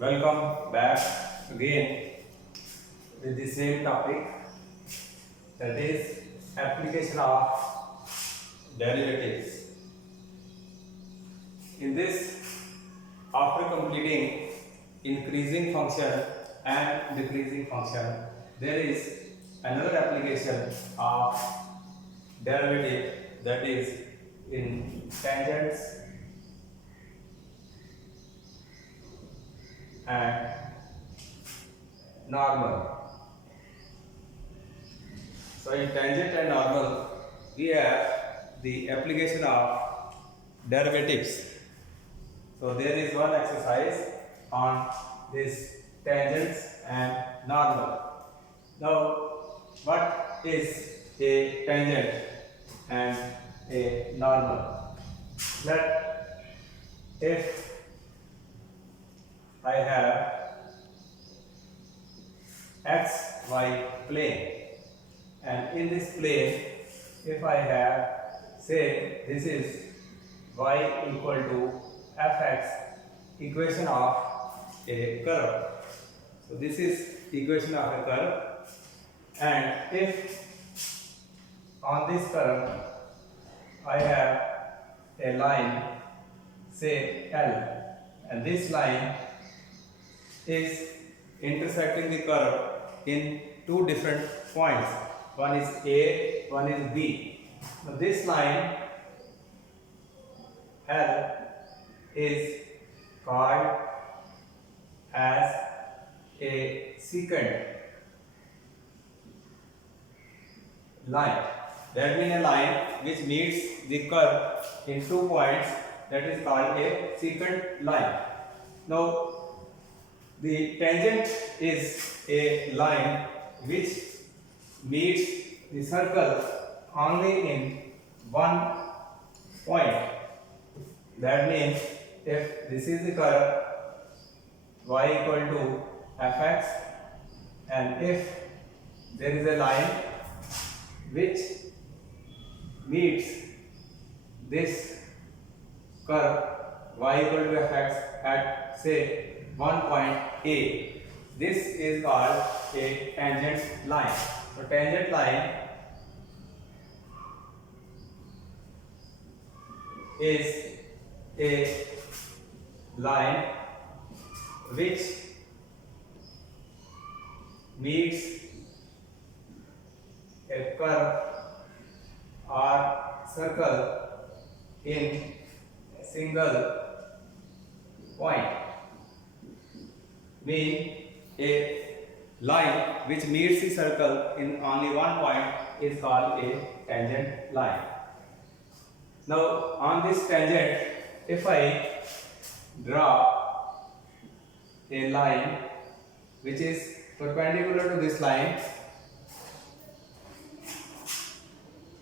Welcome back again with the same topic, that is application of derivatives. In this, after completing increasing function and decreasing function, there is another application of derivative, that is in tangents and normal. So in tangent and normal, we have the application of derivatives. So there is one exercise on this tangents and normal. Now, what is a tangent and a normal? Let if I have xy plane, and in this plane, if I have, say, this is y equal to fx, equation of a curve. So this is equation of a curve, and if on this curve I have a line, say L, and this line is intersecting the curve in two different points. One is A, one is B. Now this line L is called as a secant line. That means a line which meets the curve in 2 points, that is called a secant line. Now the tangent is a line which meets the circle only in one point. That means if this is the curve y equal to fx, and if there is a line which meets this curve y equal to fx at, say, one point A, this is called a tangent line. So tangent line is a line which meets a curve or circle in a single point. Mean a line which meets the circle in only one point is called a tangent line. Now on this tangent, if I draw a line which is perpendicular to this line,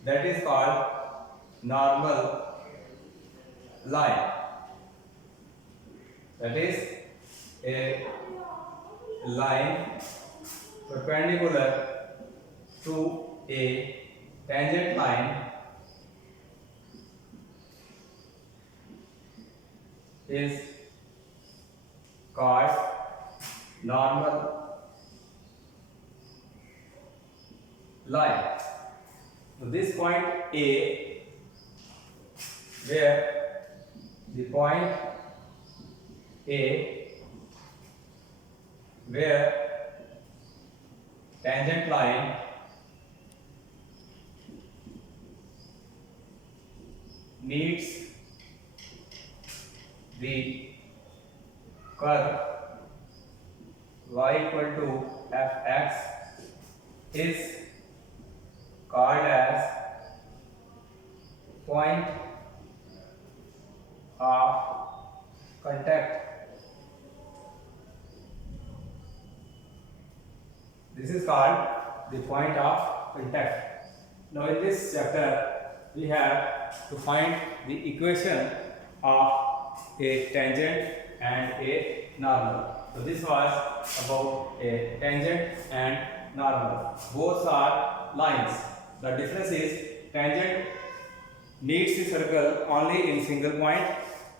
that is called normal line. That is a line perpendicular to a tangent line is called normal line. So this point A, where the point A where tangent line meets the curve y equal to fx is called as point of contact. This is called the point of contact. Now in this chapter, we have to find the equation of a tangent and a normal. So this was about a tangent and normal. Both are lines. The difference is tangent meets the circle only in single point,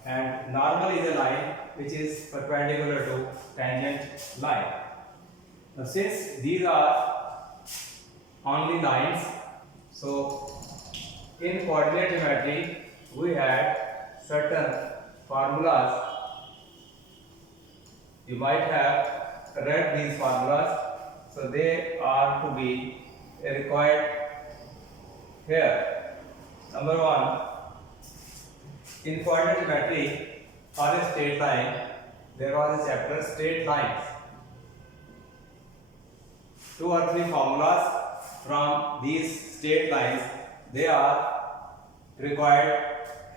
and normal is a line which is perpendicular to tangent line. Now since these are only lines, so in coordinate geometry we had certain formulas. You might have read these formulas, so they are to be required here. Number one, in coordinate geometry for a straight line, there was a chapter straight lines. 2 or 3 formulas from these straight lines, they are required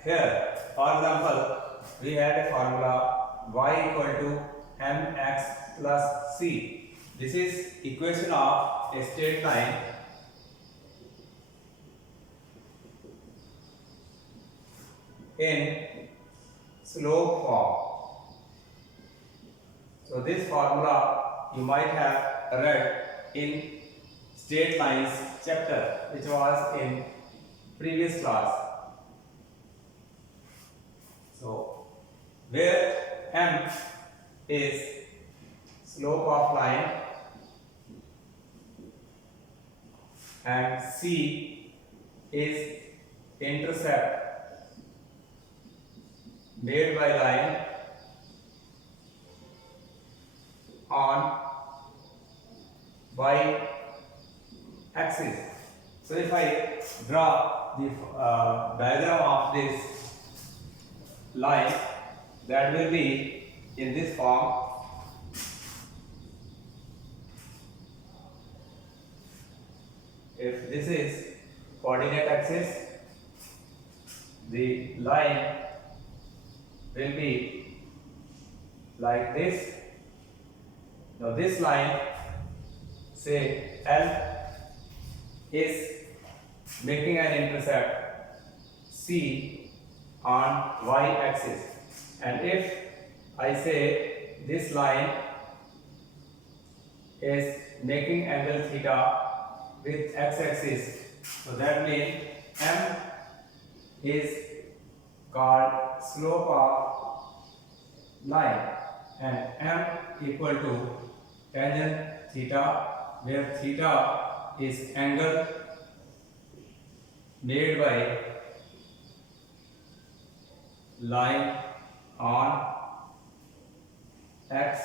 here. For example, we had a formula y equal to mx plus c. This is equation of a straight line in slope form. So this formula you might have read in straight lines chapter, which was in previous class. So where m is slope of line and c is intercept made by line on y axis. So if I draw the diagram of this line, that will be in this form. If this is coordinate axis, the line will be like this. Now this line, say L, is making an intercept C on y axis, and if I say this line is making angle theta with x axis, so that means m is called slope of line and m equal to tangent theta, where theta is angle made by line on x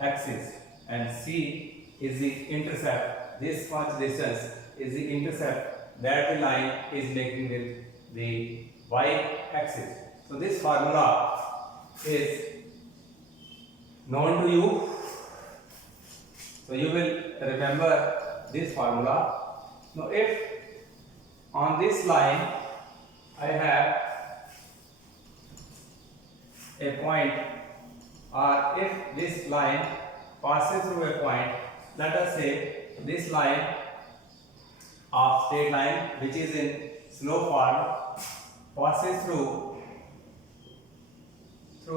axis, and c is the intercept. This much distance is the intercept that the line is making with the y axis. So this formula is known to you, so you will remember this formula. Now if on this line I have a point, or if this line passes through a point, let us say this line of straight line, which is in slope form, passes through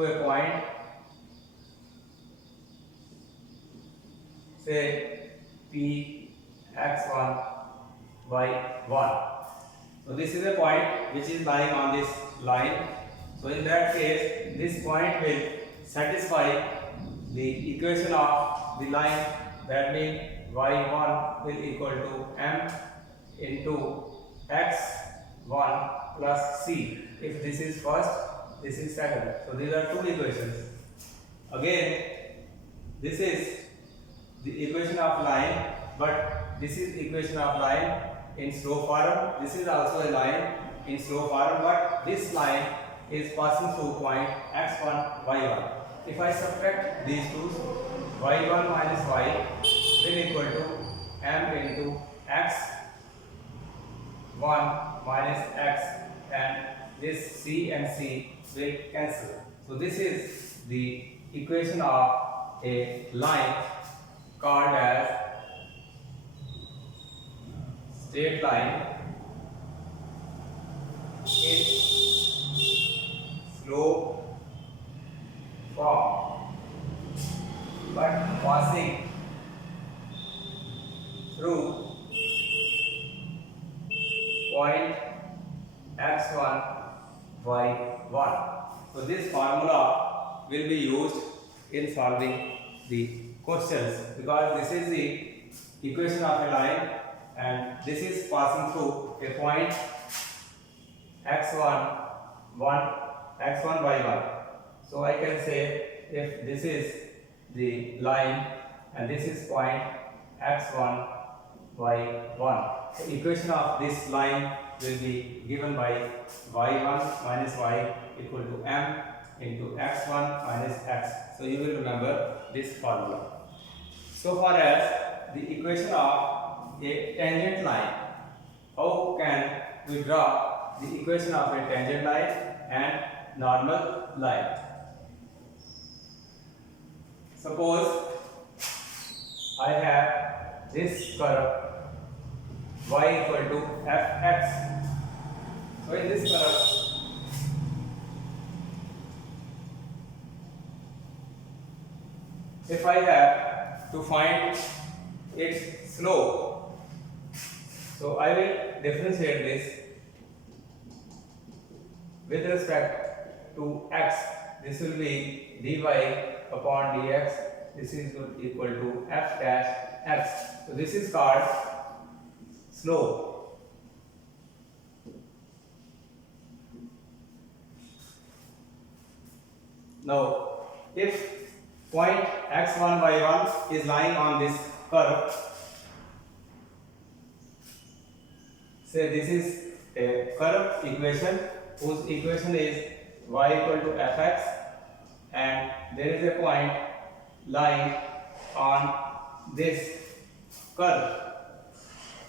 a point, say P x1 y1. So this is a point which is lying on this line. So in that case, this point will satisfy the equation of the line, that means y1 will equal to m into x1 plus c. If this is first, this is second. So these are two equations. Again, this is the equation of line, but this is equation of line in slope form. This is also a line in slope form, but this line is passing through point x1 y1. If I subtract these two, y1 minus y will equal to m into x1 minus x, and this c and c will cancel. So this is the equation of a line called as straight line in slope form, but passing through point x1 y1. So this formula will be used in solving the questions, because this is the equation of a line and this is passing through a point x1 x1 y1. So I can say if this is the line and this is point x1 y1, the equation of this line will be given by y1 minus y equal to m into x1 minus x. So you will remember this formula. So far as the equation of a tangent line, how can we draw the equation of a tangent line and normal line? Suppose I have this curve y equal to fx. So in this curve, if I have to find its slope, so I will differentiate this with respect to x. This will be dy upon dx. This is equal to f dash x. So this is called slope. Now, if point x1 y1 is lying on this curve, say this is a curve equation whose equation is y equal to fx, and there is a point lying on this curve.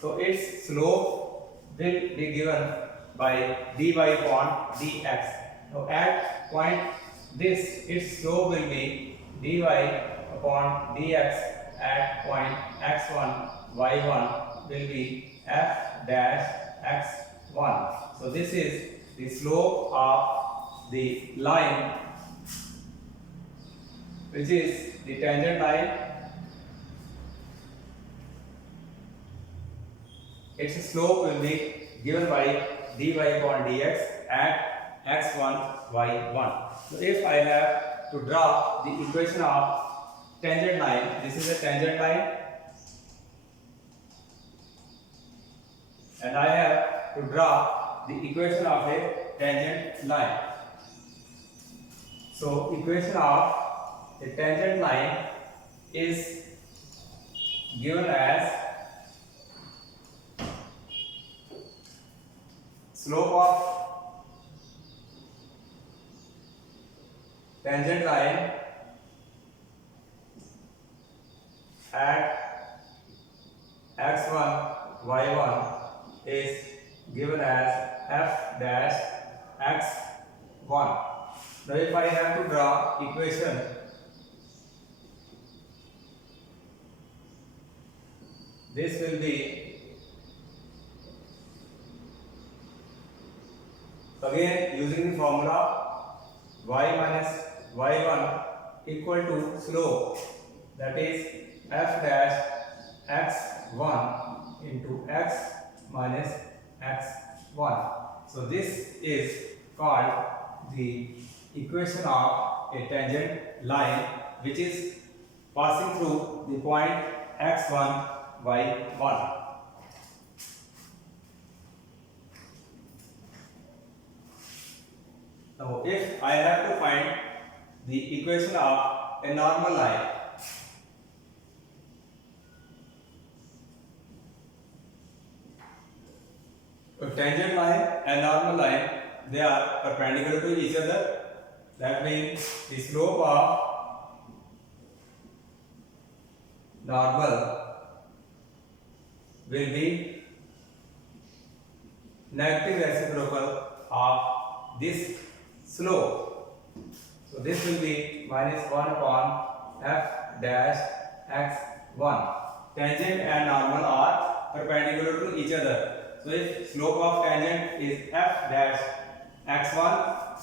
So its slope will be given by dy upon dx. Now at point this, its slope will be dy upon dx at point x1 y1 will be f dash x1. So this is the slope of the line which is the tangent line. Its slope will be given by dy upon dx at x1 y1. So if I have to draw the equation of tangent line, this is a tangent line, and I have to draw the equation of a tangent line. So equation of a tangent line is given as slope of tangent line at x1 y1 is given as f dash x1. Now if I have to draw equation, this will be again using the formula y minus y1 equal to slope, that is f dash x1 into x minus x1. So this is called the equation of a tangent line which is passing through the point x1 y1. Now if I have to find the equation of a normal line, a tangent line and normal line, they are perpendicular to each other. That means the slope of normal will be negative reciprocal of this slope. So this will be minus 1 upon f dash x1. Tangent and normal are perpendicular to each other. So if slope of tangent is f dash x1,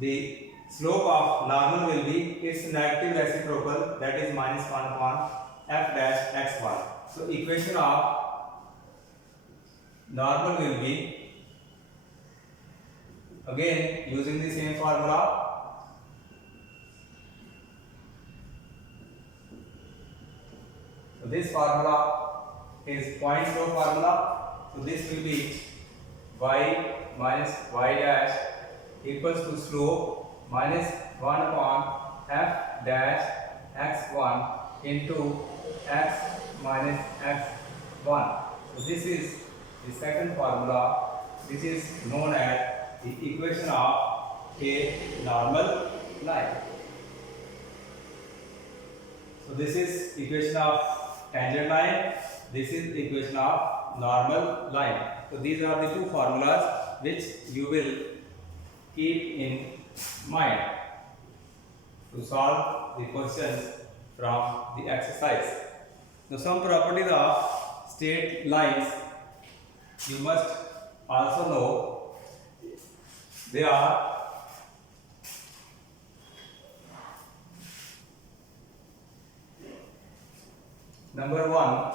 the slope of normal will be its negative reciprocal, that is minus 1 upon f dash x1. So equation of normal will be, again using the same formula, this formula is point flow formula. So this will be y minus y dash equals to slope minus 1 upon f dash x1 into x minus x1. So this is the second formula. This is known as the equation of a normal line. So this is equation of tangent line. This is the equation of normal line. So these are the two formulas which you will keep in mind to solve the questions from the exercise. Now some properties of straight lines you must also know. They are number one,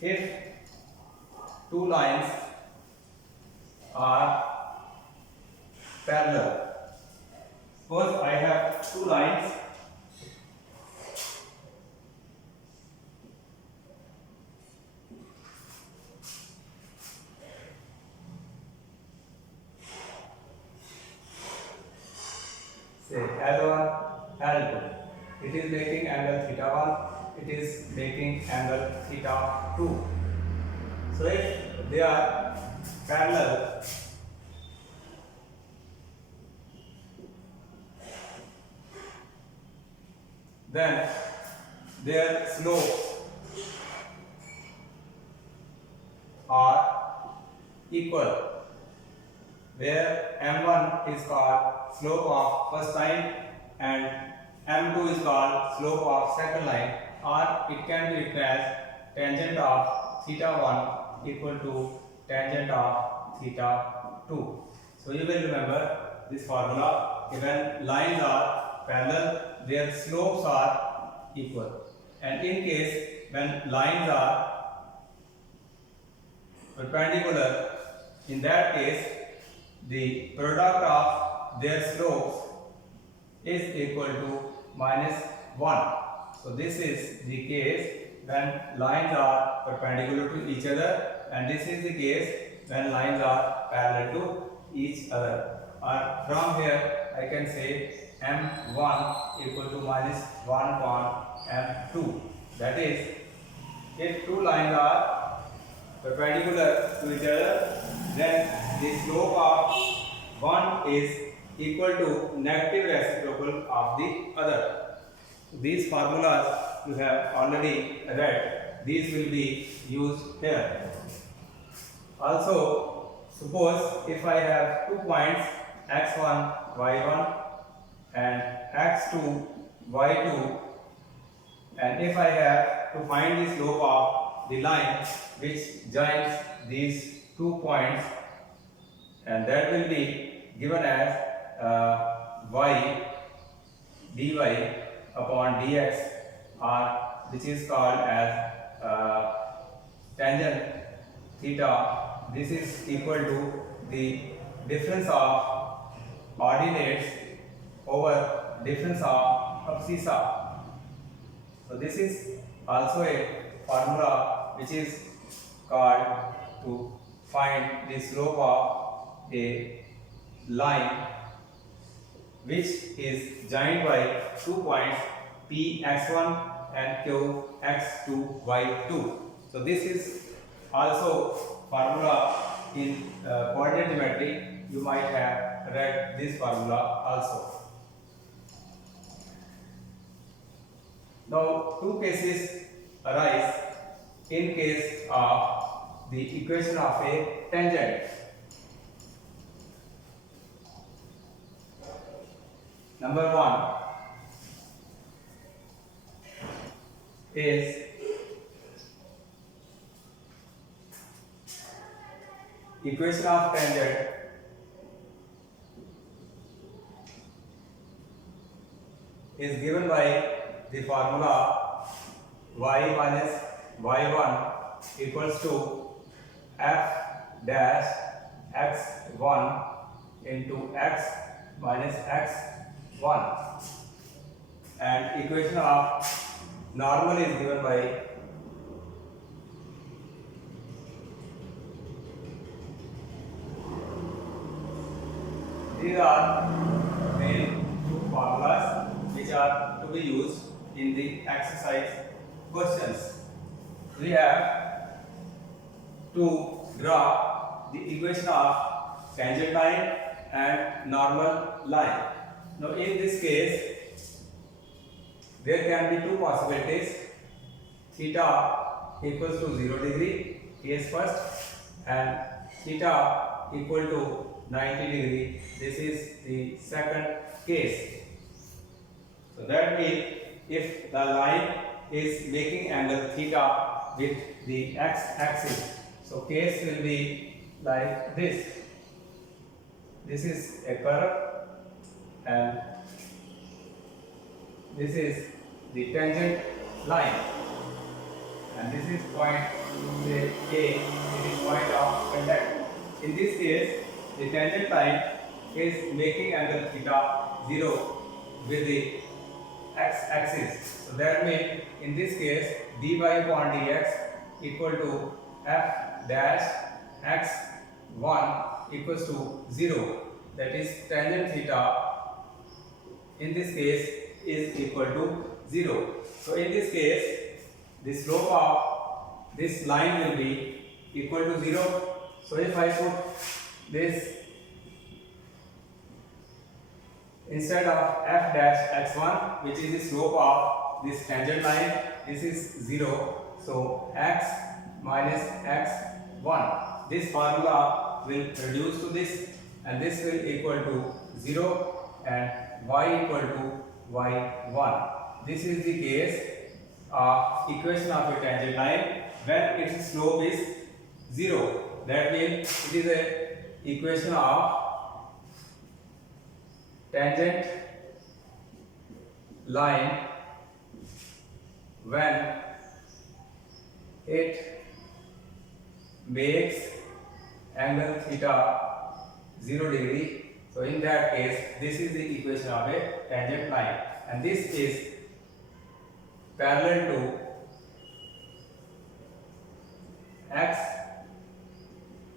if two lines are parallel. Suppose I have two lines say L1, L2. It is making angle theta 1, it is making angle theta 2. So if they are parallel, then their slopes are equal, where m1 is called slope of first line and m2 is called slope of second line, or it can be written as tangent of theta 1 equal to tangent of theta 2. So you will remember this formula. When lines are parallel, their slopes are equal, and in case when lines are perpendicular, in that case the product of their slopes is equal to minus 1. So this is the case when lines are perpendicular to each other, and this is the case when lines are parallel to each other. Or from here I can say m1 equal to minus 1 upon m2. That is, if two lines are perpendicular to each other, then the slope of one is equal to negative reciprocal of the other. These formulas you have already read. These will be used here. Also, suppose if I have 2 points x1, y1 and x2, y2, and if I have to find the slope of the line which joins these 2 points, and that will be given as y dy upon dx, or which is called as tangent theta. This is equal to the difference of ordinates over difference of abscissa. So this is also a formula which is called to find the slope of a line which is joined by 2 points P x1 and Q x2, y2. So this is also formula in coordinate geometry. You might have read this formula also. Now two cases arise in case of the equation of a tangent. Number one is equation of tangent is given by the formula y minus y1 equals to f dash x1 into x minus x1, and equation of normal is given by these are main two formulas which are to be used in the exercise questions. We have to draw the equation of tangent line and normal line. Now in this case, there can be two possibilities. Theta equals to 0 degree, case first, and theta equal to 90 degree, this is the second case. So that means if the line is making angle theta with the x-axis, so case will be like this. This is a curve and this is the tangent line, and this is point say A, this is point of contact. In this case, the tangent line is making angle theta 0 with the x-axis. So that means in this case dy upon dx equal to f dash x1 equals to 0. That is tangent theta in this case is equal to 0. So in this case the slope of this line will be equal to 0. So if I put this instead of f dash x1, which is the slope of this tangent line, this is 0. So x minus x1. This formula will reduce to this, and this will equal to 0 and y equal to y1. This is the case of equation of a tangent line when its slope is 0. That means it is a equation of tangent line when it makes angle theta 0 degree. So in that case, this is the equation of a tangent line, and this is parallel to x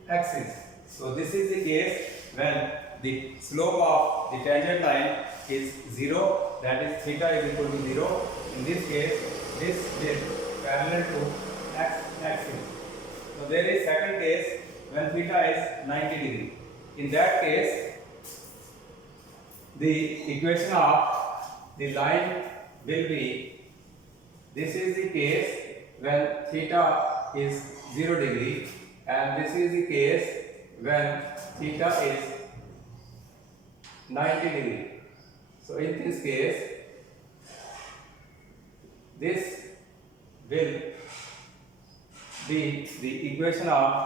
axis. So this is the case when the slope of the tangent line is 0, that is theta is equal to 0. In this case, this is parallel to x axis. So there is second case when theta is 90 degree. In that case, the equation of the line will be, this is the case when theta is 0 degree, and this is the case when theta is 90 degree. So in this case, this will be the equation of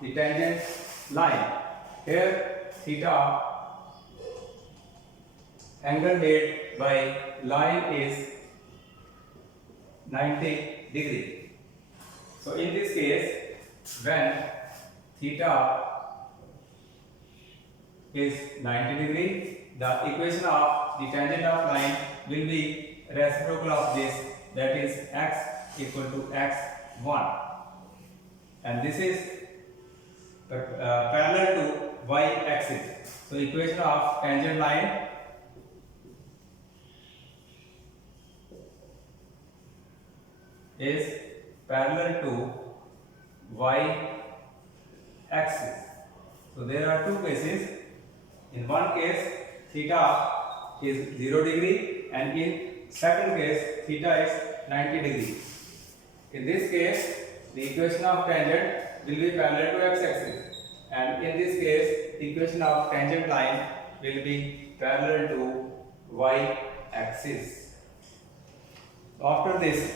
the tangent line. Here theta, angle made by line is 90 degree. So in this case, when theta is 90 degree, the equation of the tangent of line will be reciprocal of this, that is x equal to x1, and this is parallel to y axis. So equation of tangent line is parallel to y axis. So there are two cases. In one case theta is 0 degree, and in second case theta is 90 degree. In this case, the equation of tangent will be parallel to x axis, and in this case the equation of tangent line will be parallel to y axis. After this,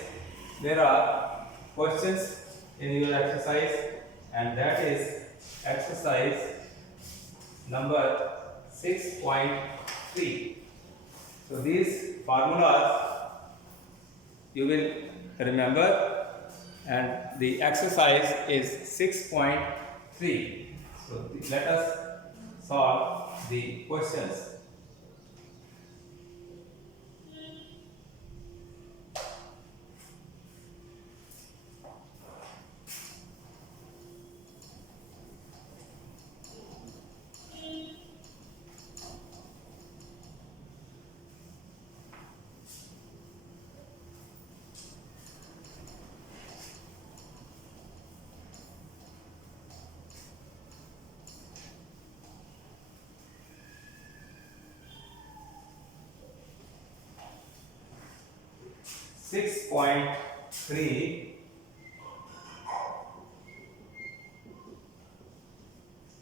there are questions in your exercise, and that is exercise number 6.3. So these formulas you will remember, and the exercise is 6.3. So let us solve the questions. 6.3